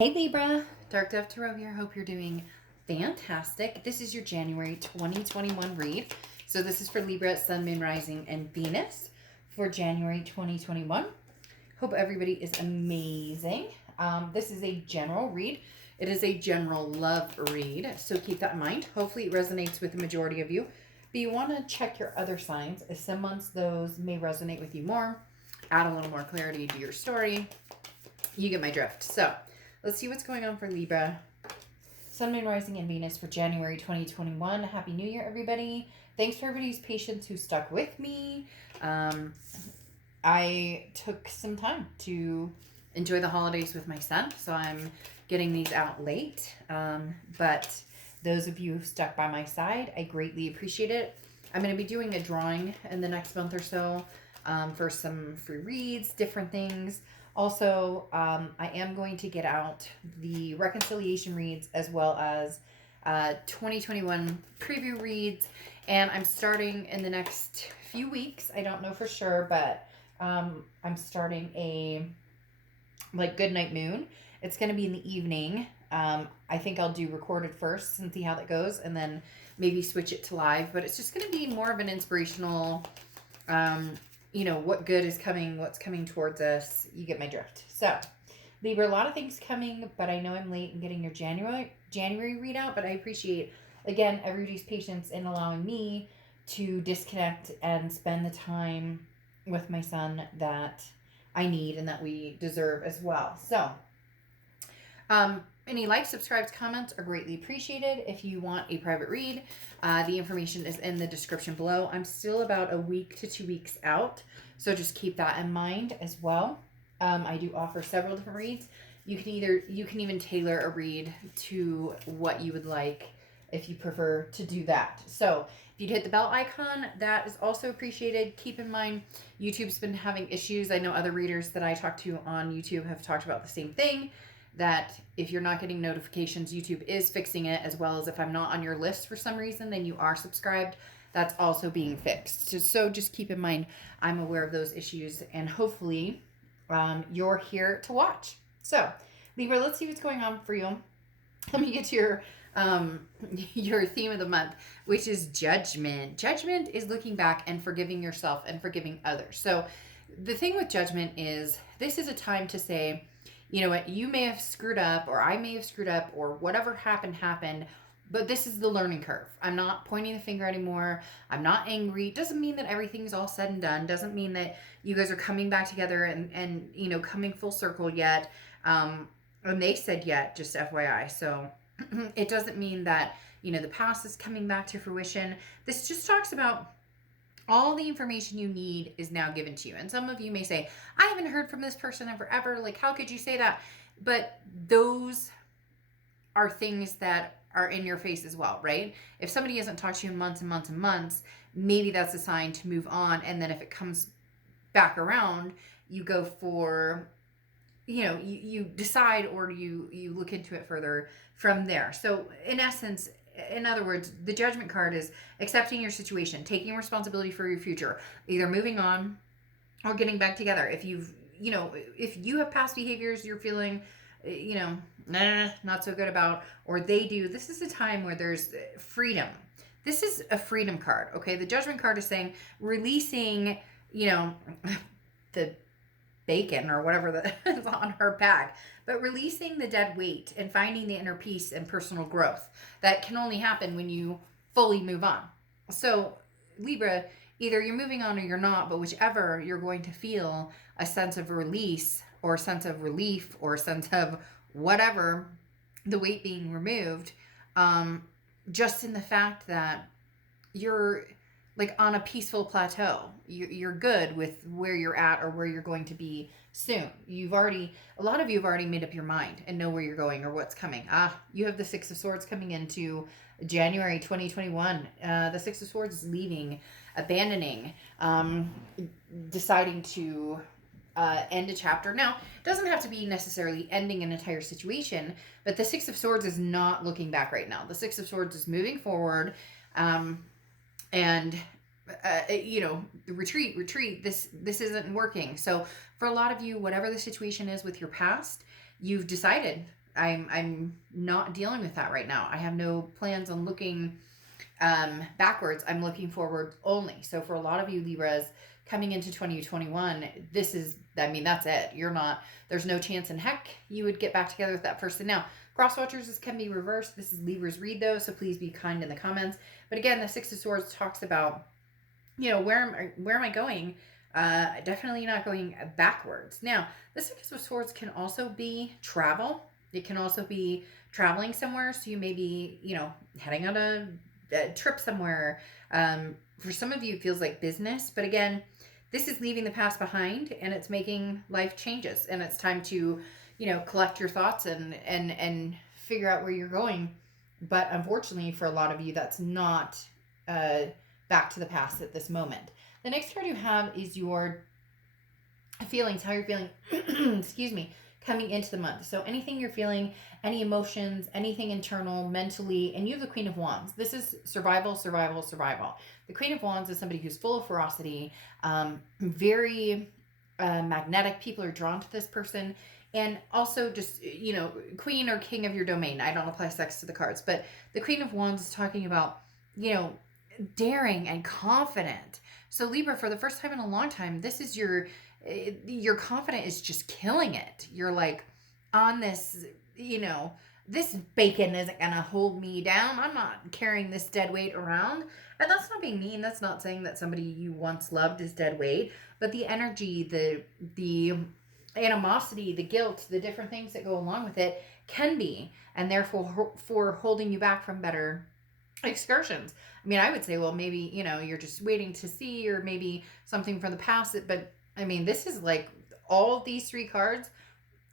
Hey Libra, Dark Dove Tarot here. Hope you're doing fantastic. This is your January 2021 read. So this is for Libra, Sun, Moon, Rising, and Venus for January 2021. Hope everybody is amazing. This is a general read. It is a general love read, so keep that in mind. Hopefully it resonates with the majority of you. But you want to check your other signs, as some months those may resonate with you more. Add a little more clarity to your story. You get my drift. So let's see what's going on for Libra, Sun, Moon, Rising, and Venus for January 2021. Happy New Year, everybody. Thanks for everybody's patience who stuck with me. I took some time to enjoy the holidays with my son, so I'm getting these out late. But those of you who stuck by my side, I greatly appreciate it. I'm going to be doing a drawing in the next month or so for some free reads, different things. Also, I am going to get out the reconciliation reads as well as 2021 preview reads. And I'm starting in the next few weeks. I don't know for sure, but I'm starting a Good Night Moon. It's going to be in the evening. I think I'll do recorded first and see how that goes, and then maybe switch it to live. But it's just going to be more of an inspirational what good is coming, what's coming towards us. You get my drift. So, Libra, a lot of things coming, but I know I'm late in getting your January readout, but I appreciate, again, everybody's patience in allowing me to disconnect and spend the time with my son that I need and that we deserve as well. So, any likes, subscribes, comments are greatly appreciated. If you want a private read, the information is in the description below. I'm still about a week to 2 weeks out, so just keep that in mind as well. I do offer several different reads. You can even tailor a read to what you would like if you prefer to do that. So if you'd hit the bell icon, that is also appreciated. Keep in mind, YouTube's been having issues. I know other readers that I talk to on YouTube have talked about the same thing, that if you're not getting notifications, YouTube is fixing it, as well as if I'm not on your list for some reason, then you are subscribed. That's also being fixed. So just keep in mind, I'm aware of those issues, and hopefully you're here to watch. So, Libra, let's see what's going on for you. Let me get to your theme of the month, which is judgment. Judgment is looking back and forgiving yourself and forgiving others. So the thing with judgment is this is a time to say, you know what, you may have screwed up, or I may have screwed up, or whatever happened, but this is the learning curve. I'm not pointing the finger anymore. I'm not angry. Doesn't mean that everything's all said and done. Doesn't mean that you guys are coming back together and coming full circle yet. And they said yet, just FYI. So it doesn't mean that, the past is coming back to fruition. This just talks about all the information you need is now given to you. And some of you may say, I haven't heard from this person in forever. Like, how could you say that? But those are things that are in your face as well, right? If somebody hasn't talked to you in months and months and months, maybe that's a sign to move on. And then if it comes back around, you go for, you decide, or you look into it further from there. So in essence, in other words, the judgment card is accepting your situation, taking responsibility for your future, either moving on or getting back together. If if you have past behaviors you're feeling, not so good about, or they do, this is a time where there's freedom. This is a freedom card, okay? The judgment card is saying releasing, the bacon or whatever that is on her back, but releasing the dead weight and finding the inner peace and personal growth that can only happen when you fully move on. So Libra, either you're moving on or you're not, but whichever, you're going to feel a sense of release or a sense of relief or a sense of whatever, the weight being removed, just in the fact that you're like on a peaceful plateau. You're good with where you're at or where you're going to be soon. A lot of you have already made up your mind and know where you're going or what's coming. You have the Six of Swords coming into January 2021. The Six of Swords is leaving, abandoning, deciding to end a chapter. Now, it doesn't have to be necessarily ending an entire situation, but the Six of Swords is not looking back right now. The Six of Swords is moving forward, and retreat, this isn't working. So for a lot of you, whatever the situation is with your past, you've decided I'm not dealing with that right now. I have no plans on looking backwards. I'm looking forward only. So for a lot of you Libras coming into 2021, this is, I mean, that's it. You're not, there's no chance in heck you would get back together with that person. Now, cross watchers, this can be reversed. This is Libra's read though, so please be kind in the comments. But again, the Six of Swords talks about, you know, where am I going? Definitely not going backwards. Now, the Six of Swords can also be travel. It can also be traveling somewhere. So you may be, you know, heading on a trip somewhere. For some of you, it feels like business. But again, this is leaving the past behind and it's making life changes. And it's time to, you know, collect your thoughts and figure out where you're going. But unfortunately, for a lot of you, that's not back to the past at this moment. The next card you have is your feelings, how you're feeling, excuse me, coming into the month. So anything you're feeling, any emotions, anything internal, mentally, and you have the Queen of Wands. This is survival, survival, survival. The Queen of Wands is somebody who's full of ferocity, very magnetic. People are drawn to this person. And also just, you know, queen or king of your domain. I don't apply sex to the cards, but the Queen of Wands is talking about, you know, daring and confident. So Libra, for the first time in a long time, this is your confidence is just killing it. You're like on this, you know, this bacon isn't going to hold me down. I'm not carrying this dead weight around. And that's not being mean. That's not saying that somebody you once loved is dead weight, but the energy, the animosity, the guilt, the different things that go along with it can be, and therefore for holding you back from better excursions. I mean, I would say, well, maybe, you know, you're just waiting to see, or maybe something from the past. But I mean, this is like all of these three cards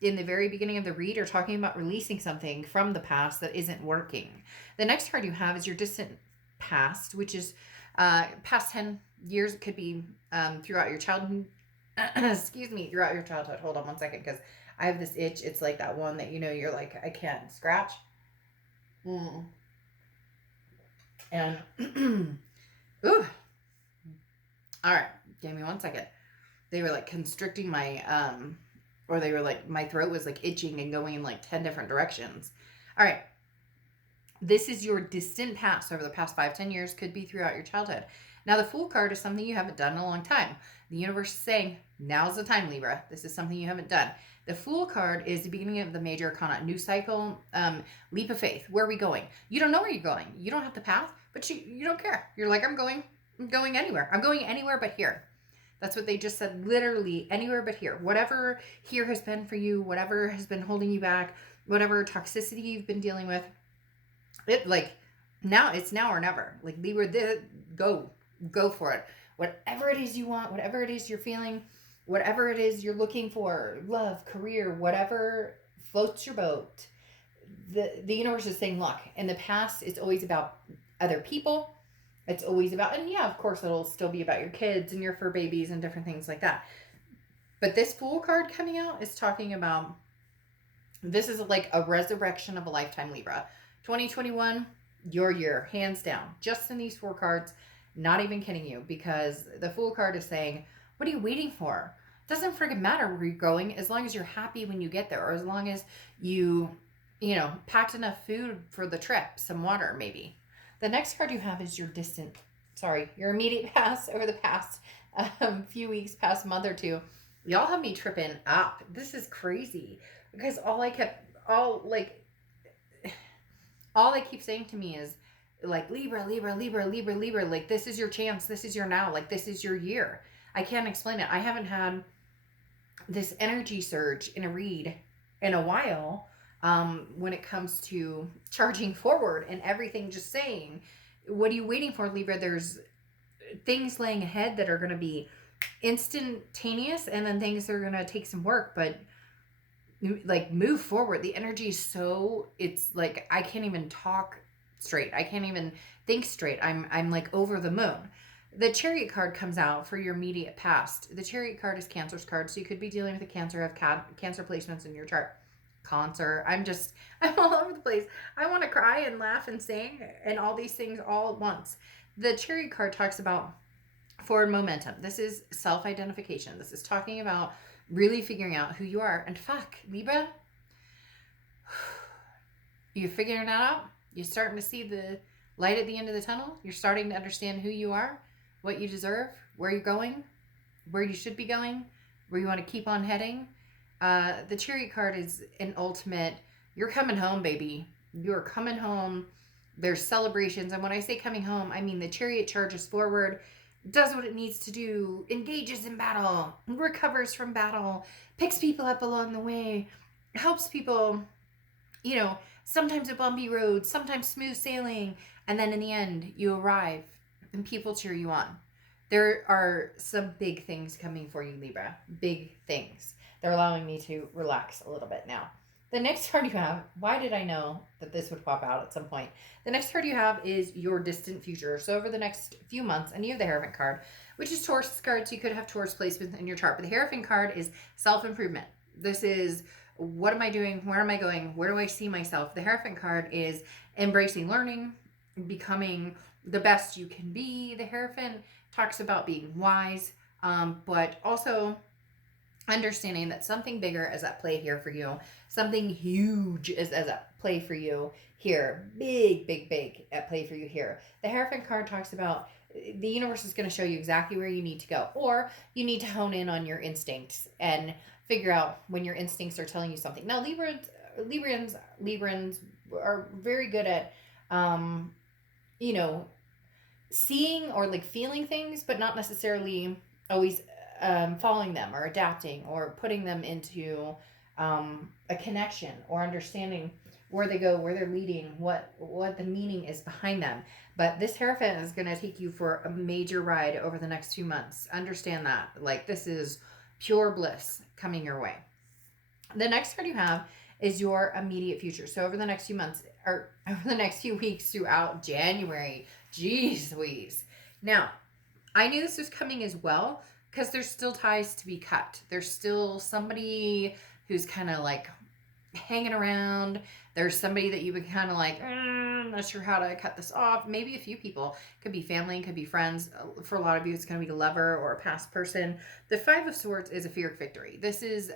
in the very beginning of the read are talking about releasing something from the past that isn't working. The next card you have is your distant past, which is past 10 years. It could be throughout your childhood. Excuse me, throughout your childhood. Hold on one second, because I have this itch. It's like that one that, you know, you're like, I can't scratch. And ooh, all right, give me 1 second. They were like constricting my or they were like, my throat was like itching and going in like 10 different directions. All right, this is your distant past over the past 5-10 years, could be throughout your childhood. Now the Fool card is something you haven't done in a long time. The universe is saying, now's the time, Libra. This is something you haven't done. The Fool card is the beginning of the major arcana, new cycle, leap of faith. Where are we going? You don't know where you're going. You don't have the path, but you don't care. You're like, I'm going anywhere. I'm going anywhere but here. That's what they just said, literally anywhere but here. Whatever here has been for you, whatever has been holding you back, whatever toxicity you've been dealing with, it like now, it's now or never. Like Libra, go for it. Whatever it is you want, whatever it is you're feeling, whatever it is you're looking for, love, career, whatever floats your boat. The universe is saying, look, in the past, it's always about other people. It's always about, and yeah, of course, it'll still be about your kids and your fur babies and different things like that. But this Fool card coming out is talking about, this is like a resurrection of a lifetime, Libra. 2021, your year, hands down. Just in these 4 cards, not even kidding you, because the Fool card is saying, what are you waiting for? It doesn't freaking matter where you're going, as long as you're happy when you get there, or as long as you know, packed enough food for the trip, some water maybe. The next card you have is your your immediate past over the past few weeks, past month or two. Y'all have me tripping up. This is crazy, because all they keep saying to me is like, Libra, Libra, Libra, Libra, Libra. Like, this is your chance. This is your now. Like, this is your year. I can't explain it. I haven't had this energy surge in a read in a while when it comes to charging forward and everything, just saying, what are you waiting for, Libra? There's things laying ahead that are going to be instantaneous, and then things that are going to take some work, but like move forward. The energy is so, it's like I can't even talk straight. I can't even think straight. I'm like over the moon. The Chariot card comes out for your immediate past. The Chariot card is Cancer's card, so you could be dealing with a Cancer, have Cancer placements in your chart. I'm all over the place. I want to cry and laugh and sing and all these things all at once. The Chariot card talks about forward momentum. This is self-identification. This is talking about really figuring out who you are. And fuck, Libra, You're figuring that out. You're starting to see the light at the end of the tunnel. You're starting to understand who you are, what you deserve, where you're going, where you should be going, where you want to keep on heading. The Chariot card is an ultimate, you're coming home, baby. You're coming home. There's celebrations. And when I say coming home, I mean the Chariot charges forward, does what it needs to do, engages in battle, recovers from battle, picks people up along the way, helps people, sometimes a bumpy road, sometimes smooth sailing, and then in the end, you arrive and people cheer you on. There are some big things coming for you, Libra. Big things. They're allowing me to relax a little bit now. The next card you have, why did I know that this would pop out at some point? The next card you have is your distant future. So over the next few months, and you have the Hierophant card, which is Taurus cards. So you could have Taurus placements in your chart. But the Hierophant card is self-improvement. This is, what am I doing? Where am I going? Where do I see myself? The Hierophant card is embracing learning, becoming the best you can be. The Hierophant talks about being wise, but also understanding that something bigger is at play here for you. Something huge is at play for you here. Big, big, big at play for you here. The Hierophant card talks about the universe is going to show you exactly where you need to go, or you need to hone in on your instincts and figure out when your instincts are telling you something. Now, Librans are very good at, seeing or like feeling things, but not necessarily always following them or adapting or putting them into a connection or understanding where they go, where they're leading, what the meaning is behind them. But this Hierophant is going to take you for a major ride over the next 2 months. Understand that. Like, this is pure bliss coming your way. The next card you have is your immediate future. So over the next few months, or over the next few weeks throughout January, geez Louise. Now, I knew this was coming as well because there's still ties to be cut. There's still somebody who's kind of like hanging around. There's somebody that you've been kind of like, I'm not sure how to cut this off. Maybe a few people. Could be family, could be friends. For a lot of you, it's going to be a lover or a past person. The Five of Swords is a fear of victory. This is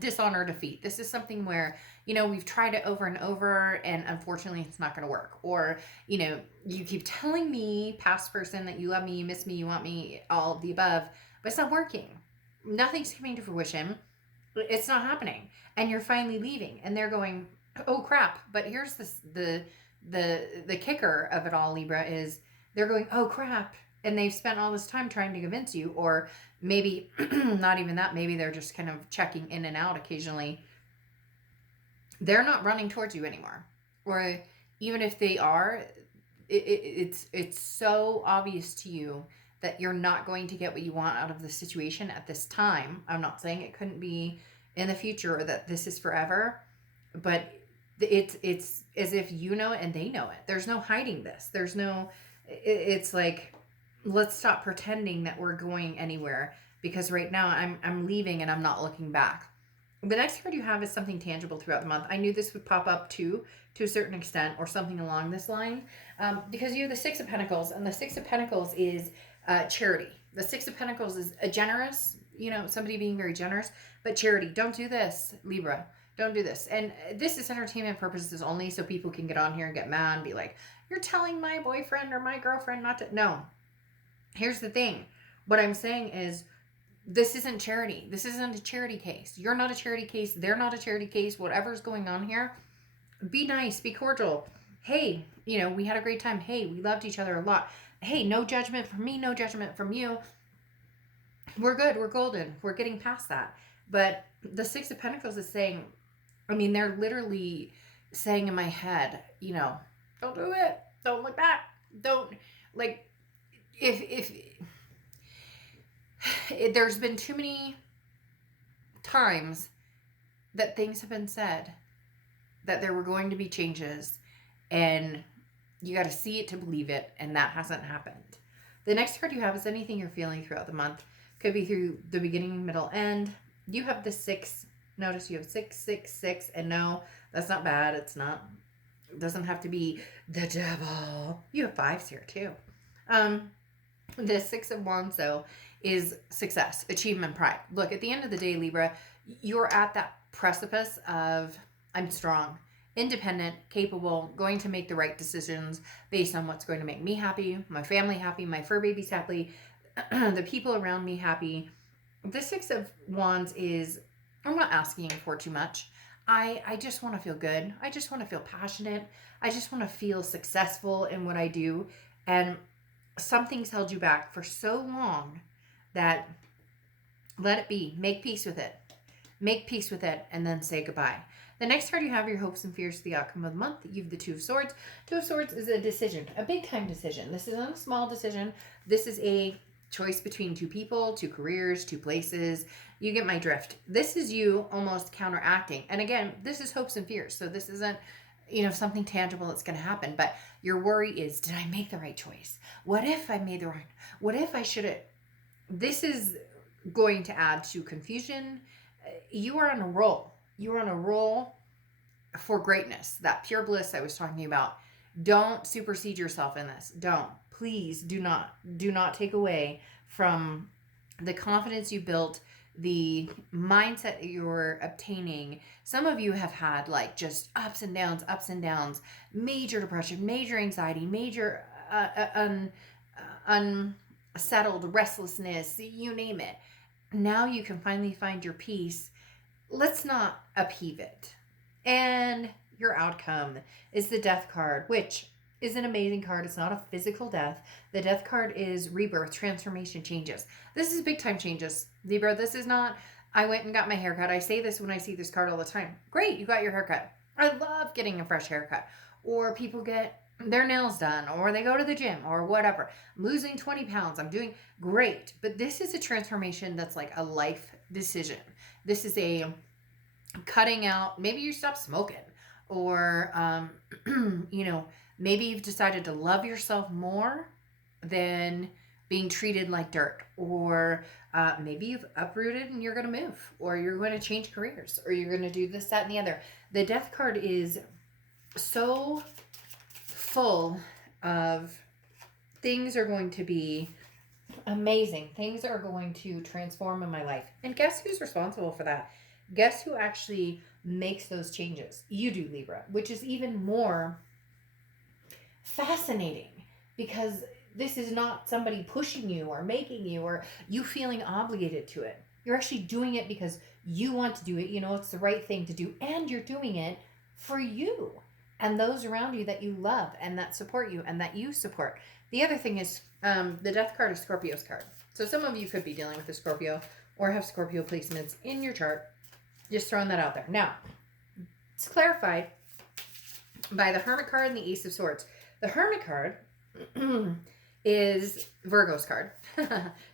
dishonor, defeat. This is something where, we've tried it over and over and unfortunately it's not going to work. Or, you keep telling me, past person, that you love me, you miss me, you want me, all of the above, but it's not working. Nothing's coming to fruition. It's not happening. And you're finally leaving and they're going, oh crap. But here's the kicker of it all, Libra, is they're going, oh crap. And they've spent all this time trying to convince you, or maybe not even that. Maybe they're just kind of checking in and out occasionally. They're not running towards you anymore. Or even if they are, it's so obvious to you that you're not going to get what you want out of the situation at this time. I'm not saying it couldn't be in the future or that this is forever, but it's as if you know it and they know it. There's no hiding this. There's no, it's like, let's stop pretending that we're going anywhere, because right now I'm leaving and I'm not looking back. The next card you have is something tangible throughout the month. I knew this would pop up too, to a certain extent, or something along this line, because you have the Six of Pentacles, and the Six of Pentacles is charity. The Six of Pentacles is a generous, somebody being very generous, but charity. Don't do this, Libra. Don't do this. And this is entertainment purposes only, so people can get on here and get mad and be like, you're telling my boyfriend or my girlfriend not to. No. Here's the thing. What I'm saying is, this isn't charity. This isn't a charity case. You're not a charity case. They're not a charity case. Whatever's going on here, be nice, be cordial. Hey, we had a great time. Hey, we loved each other a lot. Hey, no judgment from me, no judgment from you. We're good. We're golden. We're getting past that. But the Six of Pentacles is saying, they're literally saying in my head, don't do it. Don't look back. Don't, like, if there's been too many times that things have been said that there were going to be changes, and you got to see it to believe it, and that hasn't happened. The next card you have is anything you're feeling throughout the month. Could be through the beginning, middle, end. You have the 6. Notice you have 6, 6, 6, and no, that's not bad. It doesn't have to be the devil. You have 5s here too. The 6 of Wands, though, is success, achievement, pride. Look, at the end of the day, Libra, you're at that precipice of I'm strong, independent, capable, going to make the right decisions based on what's going to make me happy, my family happy, my fur babies happy, the people around me happy. The Six of Wands is, I'm not asking for too much. I just want to feel good. I just want to feel passionate. I just want to feel successful in what I do. And something's held you back for so long that let it be. Make peace with it. Make peace with it and then say goodbye. The next card you have your hopes and fears, the outcome of the month. You have the Two of Swords. Two of Swords is a decision, a big time decision. This isn't a small decision. This is a choice between two people, two careers, two places. You get my drift. This is you almost counteracting. And again, this is hopes and fears. So this isn't, something tangible that's going to happen. But your worry is, did I make the right choice? What if I made the wrong? What if I should have? This is going to add to confusion. You are on a roll. You are on a roll for greatness. That pure bliss I was talking about. Don't supersede yourself in this. Don't. Please do not. Do not take away from the confidence you built, the mindset that you're obtaining. Some of you have had like just ups and downs, major depression, major anxiety, major unsettled restlessness, you name it. Now you can finally find your peace. Let's not upheave it. And your outcome is the Death card, which is an amazing card. It's not a physical death. The Death card is rebirth, transformation, changes. This is big time changes, Libra. This is not, I went and got my haircut. I say this when I see this card all the time. Great, you got your haircut. I love getting a fresh haircut. Or people get their nails done, or they go to the gym, or whatever. I'm losing 20 pounds. I'm doing great. But this is a transformation that's like a life decision. This is a cutting out, maybe you stop smoking, or, maybe you've decided to love yourself more than being treated like dirt, or maybe you've uprooted and you're going to move, or you're going to change careers, or you're going to do this, that, and the other. The Death card is so full of things are going to be amazing. Things are going to transform in my life. And guess who's responsible for that? Guess who actually makes those changes? You do, Libra, which is even more fascinating because this is not somebody pushing you or making you or you feeling obligated to it. You're actually doing it because you want to do it. It's the right thing to do, and you're doing it for you and those around you that you love and that support you and that you support. The other thing is the Death card is Scorpio's card. So some of you could be dealing with a Scorpio or have Scorpio placements in your chart. Just throwing that out there. Now, it's clarified by the Hermit card and the Ace of Swords. The Hermit card is Virgo's card.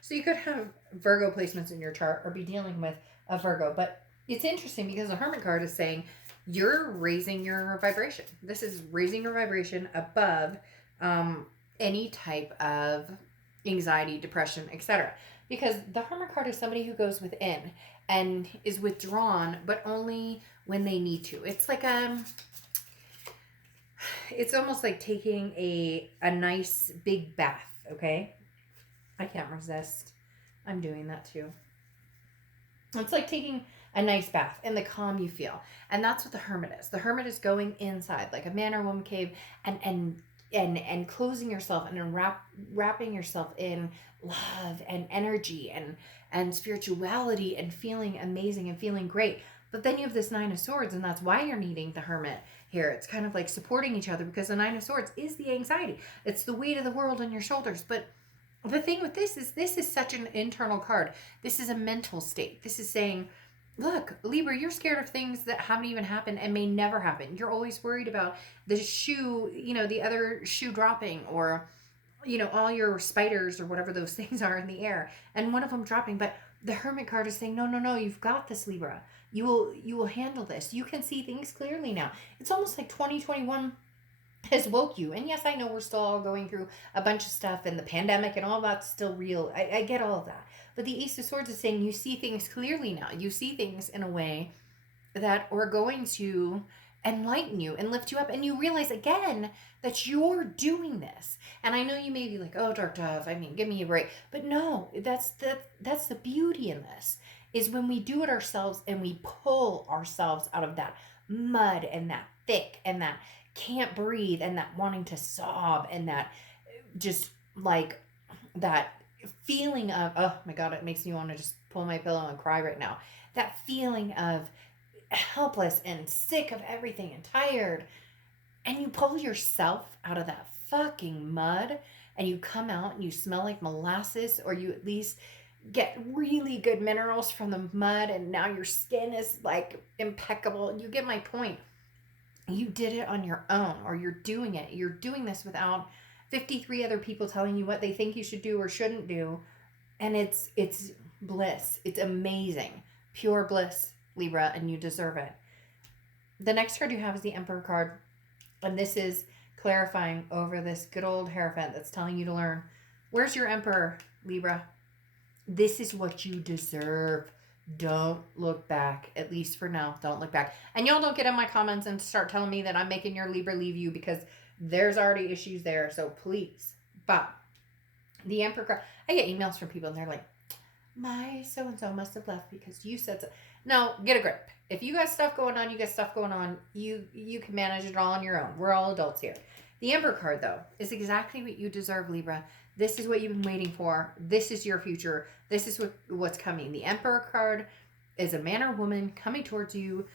So you could have Virgo placements in your chart or be dealing with a Virgo. But it's interesting because the Hermit card is saying you're raising your vibration. This is raising your vibration above any type of anxiety, depression, etc. Because the Hermit card is somebody who goes within and is withdrawn, but only when they need to. It's like it's almost like taking a nice big bath, okay? I can't resist. I'm doing that too. It's like taking a nice bath and the calm you feel. And that's what the Hermit is. The Hermit is going inside like a man or woman cave and closing yourself and wrapping yourself in love and energy and spirituality and feeling amazing and feeling great. But then you have this Nine of Swords, and that's why you're needing the Hermit here. It's kind of like supporting each other because the Nine of Swords is the anxiety. It's the weight of the world on your shoulders. But the thing with this is such an internal card. This is a mental state. This is saying, look, Libra, you're scared of things that haven't even happened and may never happen. You're always worried about the shoe, the other shoe dropping, or, all your spiders or whatever those things are in the air and one of them dropping. But the Hermit card is saying, no, you've got this, Libra. You will handle this. You can see things clearly now. It's almost like 2021 has woke you. And yes, I know we're still all going through a bunch of stuff and the pandemic and all that's still real. I get all of that. But the Ace of Swords is saying you see things clearly now. You see things in a way that are going to enlighten you and lift you up. And you realize again that you're doing this. And I know you may be like, oh, Dark Dove, give me a break. But no, that's the beauty in this, is when we do it ourselves and we pull ourselves out of that mud and that thick and that can't breathe and that wanting to sob and that just like that feeling of, oh my God, it makes me want to just pull my pillow and cry right now. That feeling of helpless and sick of everything and tired. And you pull yourself out of that fucking mud and you come out and you smell like molasses, or you at least get really good minerals from the mud, and now your skin is like impeccable. You get my point. You did it on your own, or you're doing it. You're doing this without 53 other people telling you what they think you should do or shouldn't do. And it's bliss. It's amazing. Pure bliss, Libra, and you deserve it. The next card you have is the Emperor card. And this is clarifying over this good old Hierophant that's telling you to learn. Where's your Emperor, Libra? This is what you deserve. Don't look back. At least for now, don't look back. And y'all don't get in my comments and start telling me that I'm making your Libra leave you, because there's already issues there. So please. But the Emperor card, I get emails from people and they're like, my so-and-so must have left because you said so. No, get a grip. If you got stuff going on, you got stuff going on. You can manage it all on your own. We're all adults here. The Emperor card, though, is exactly what you deserve, Libra. This is what you've been waiting for. This is your future. This is what's coming. The Emperor card is a man or woman coming towards you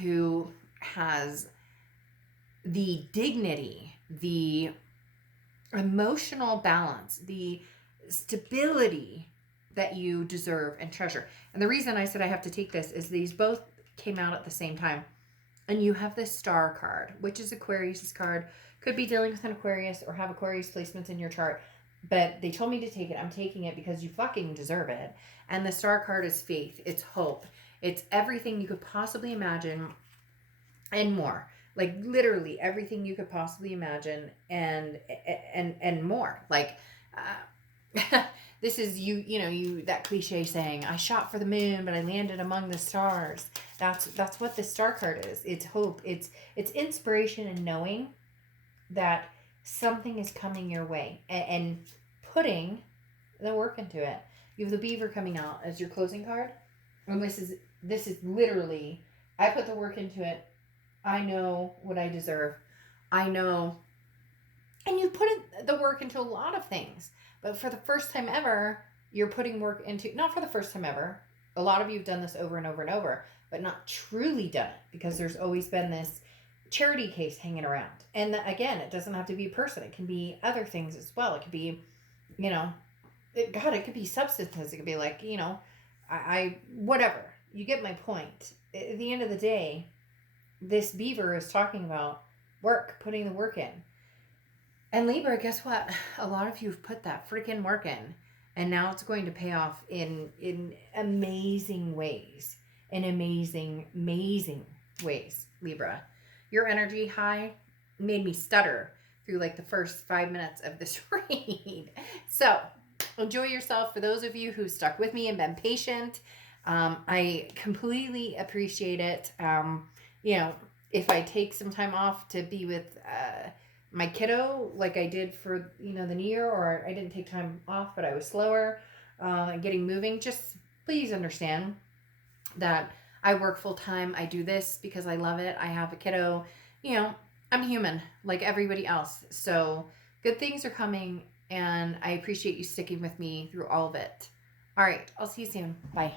who has the dignity, the emotional balance, the stability that you deserve and treasure. And the reason I said I have to take this is these both came out at the same time. And you have this Star card, which is Aquarius's card. Could be dealing with an Aquarius or have Aquarius placements in your chart. But they told me to take it. I'm taking it because you fucking deserve it. And the Star card is faith. It's hope. It's everything you could possibly imagine and more. Like literally everything you could possibly imagine and more. Like this is you that cliche saying, I shot for the moon but I landed among the stars. That's what the Star card is. It's hope. It's inspiration and knowing that something is coming your way and putting the work into it. You have the Beaver coming out as your closing card. And this is literally, I put the work into it. I know what I deserve. I know. And you put the work into a lot of things. But for the first time ever, you're putting work into, not for the first time ever. A lot of you have done this over and over and over, but not truly done it, because there's always been this charity case hanging around. And again, it doesn't have to be a person. It can be other things as well. It could be, it could be substances. It could be like, I whatever. You get my point. At the end of the day, this Beaver is talking about work, putting the work in. And Libra, guess what? A lot of you have put that freaking work in, and now it's going to pay off in amazing ways. In amazing ways, Libra. Your energy high made me stutter through like the first 5 minutes of this read. So enjoy yourself. For those of you who stuck with me and been patient, I completely appreciate it. If I take some time off to be with my kiddo, like I did for, the new year, or I didn't take time off, but I was slower getting moving, just please understand that I work full time. I do this because I love it. I have a kiddo. I'm human like everybody else. So good things are coming, and I appreciate you sticking with me through all of it. All right. I'll see you soon. Bye.